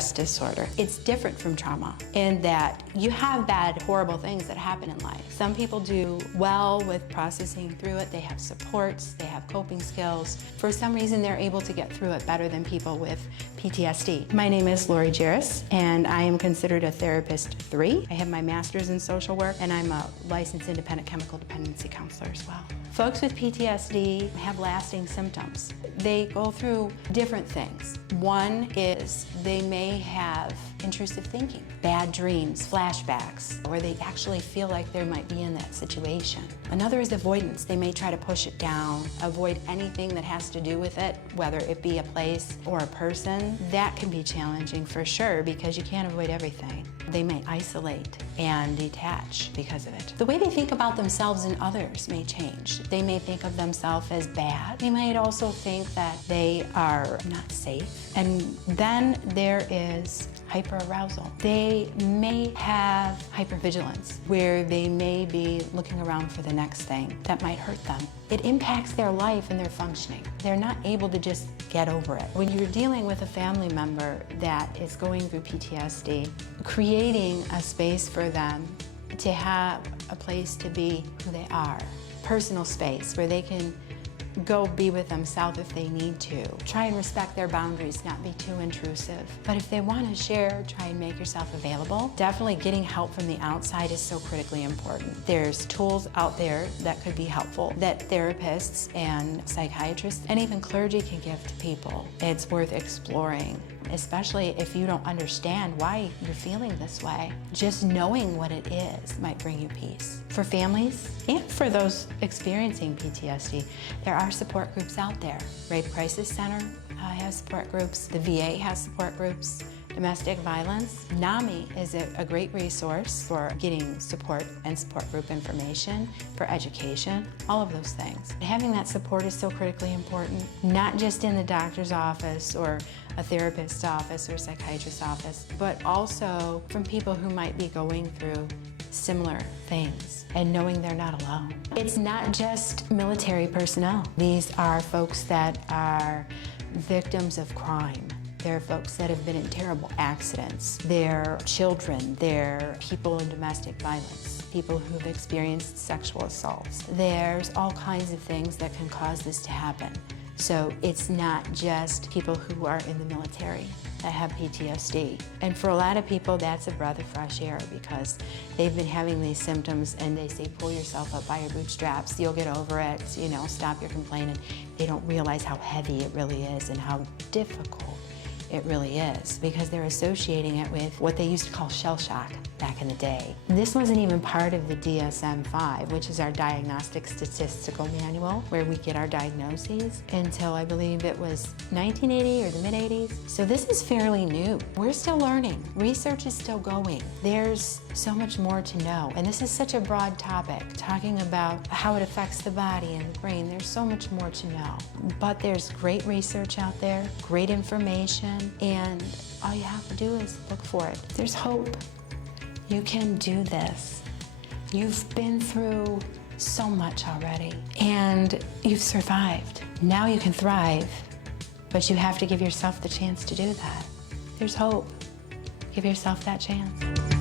stress disorder. It's different from trauma in that you have bad, horrible things that happen in life. Some people do well with processing through it. They have supports, they have coping skills. For some reason, they're able to get through it better than people with PTSD. My name is Jarosz, and I am considered a therapist 3. I have my master's in social work, and I'm a licensed independent chemical dependency counselor as well. Folks with PTSD have lasting symptoms. They go through different things. One is they may have intrusive thinking, bad dreams, flashbacks, or they actually feel like they might be in that situation. Another is avoidance. They may try to push it down, avoid anything that has to do with it, whether it be a place or a person. That can be challenging for sure because you can't avoid everything. They may isolate and detach because of it. The way they think about themselves and others may change. They may think of themselves as bad. They might also think that they are not safe. And then there is hyperarousal. They may have hypervigilance, where they may be looking around for the next thing that might hurt them. It impacts their life and their functioning. They're not able to just get over it. When you're dealing with a family member that is going through PTSD, creating a space for them to have a place to be who they are, personal space where they can go be with themselves if they need to. Try and respect their boundaries, not be too intrusive. But if they want to share, try and make yourself available. Definitely getting help from the outside is so critically important. There's tools out there that could be helpful that therapists and psychiatrists and even clergy can give to people. It's worth exploring, especially if you don't understand why you're feeling this way. Just knowing what it is might bring you peace. For families and for those experiencing PTSD, there are support groups out there. Rape Crisis Center has support groups. The VA has support groups. Domestic violence. NAMI is a great resource for getting support and support group information, for education, all of those things. Having that support is so critically important, not just in the doctor's office or a therapist's office or psychiatrist's office, but also from people who might be going through similar things and knowing they're not alone. It's not just military personnel. These are folks that are victims of crime. They're folks that have been in terrible accidents. They're children. They're people in domestic violence, people who've experienced sexual assaults. There's all kinds of things that can cause this to happen. So it's not just people who are in the military that have PTSD. And for a lot of people, that's a breath of fresh air because they've been having these symptoms and they say, pull yourself up by your bootstraps, you'll get over it, you know, stop your complaining. They don't realize how heavy it really is and how difficult it really is because they're associating it with what they used to call shell shock back in the day. This wasn't even part of the DSM-5, which is our Diagnostic Statistical Manual, where we get our diagnoses, until I believe it was 1980 or the mid-80s. So this is fairly new. We're still learning. Research is still going. There's so much more to know. And this is such a broad topic, talking about how it affects the body and the brain. There's so much more to know. But there's great research out there, great information, and all you have to do is look for it. There's hope. You can do this. You've been through so much already, and you've survived. Now you can thrive, but you have to give yourself the chance to do that. There's hope. Give yourself that chance.